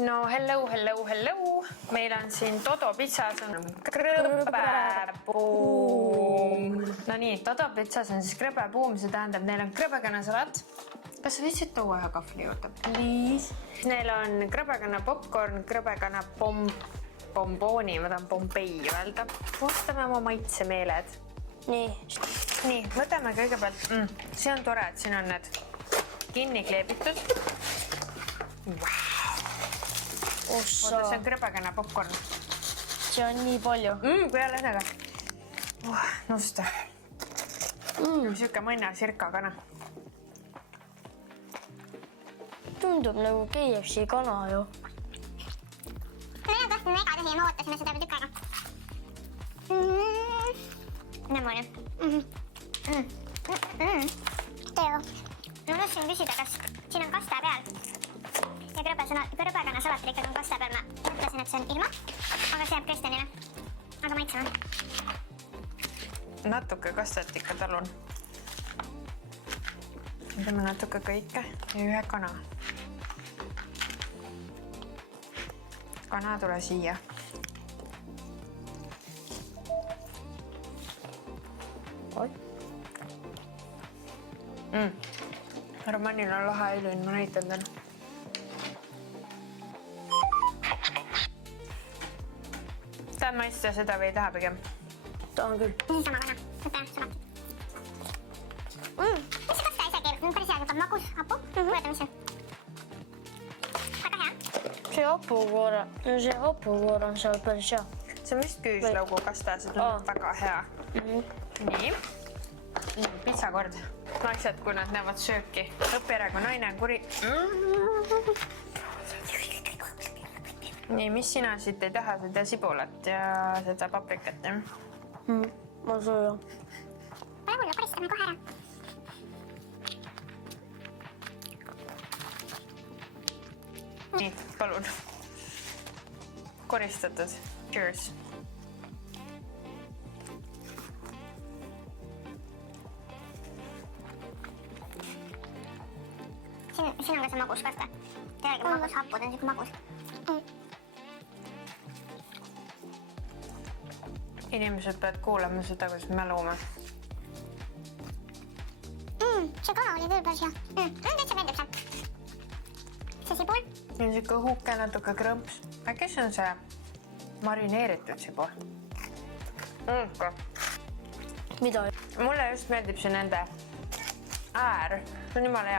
no hello. Meil on siin Todo pitsas on krõbepuum. No nii, Todo pitsas on siis krõbepuum, see tähendab, neil on krõbekannasalat. Kas sa võtsid tuua ühe kahvli juurde? Please. Neil on krõbekanna popcorn, krõbekanna bombooni, ma tahan Bombay öelda. Koostame oma maitsemeeled. Nii, võtame kõigepealt, see on tore, et siin on need kinni kleebitud. Oota, see on krõbekanna popcorn. See on nii palju. Peale endaga. Nõusta. Siuke mõnna sirka kana. Tundub nagu KFC kana ju. No ja tahtsin mega tõsi, ma ootasime seda tükk aega. Nõmmune. Teo. Ma tahtsin küsida, kas siin on kasta peal ja krõbekanna salat ikkagi on kasta peal. Ma mõtlesin, et see on ilma, aga see jääb Kristjanile. Aga maitsema. Natuke kastat ikka talun. Teeme natuke kõike ja ühe kana. Kana tule siia. Romanil on lahe ilun, ma näitan täna. Tahad maista seda või ei taha pigem? Tahan küll. Nii sama kana. Võta salat. Mis see kasta ise keerub? Päris hea, võtab magus hapu. Võeta, mis see? Väga hea. See hapukoor on seal päris hea. See on vist küüslaugu kasta, see tundub väga hea. Nii, pitsakord. Naised, kui nad näevad sööki. Õppieragu naine on kuri. Nii, mis sina siit ei taha seda sibulat ja seda paprikat? Ma söön. Pole hullu, koristame kohe ära. Nii, palun. Koristatud. Cheers. Siin on ka see magus kasta. Teadagi magus happud on siuke magus. Inimesed peavad kuulama seda, kus me mälume. See kana oli küll päris hea. Täitsa meeldib see. See sibul. See on siuke õhuke, natuke krõmps. Äkki see on see marineeritud sibul? Mida? Mulle just meeldib see nende äär. See on jumala hea.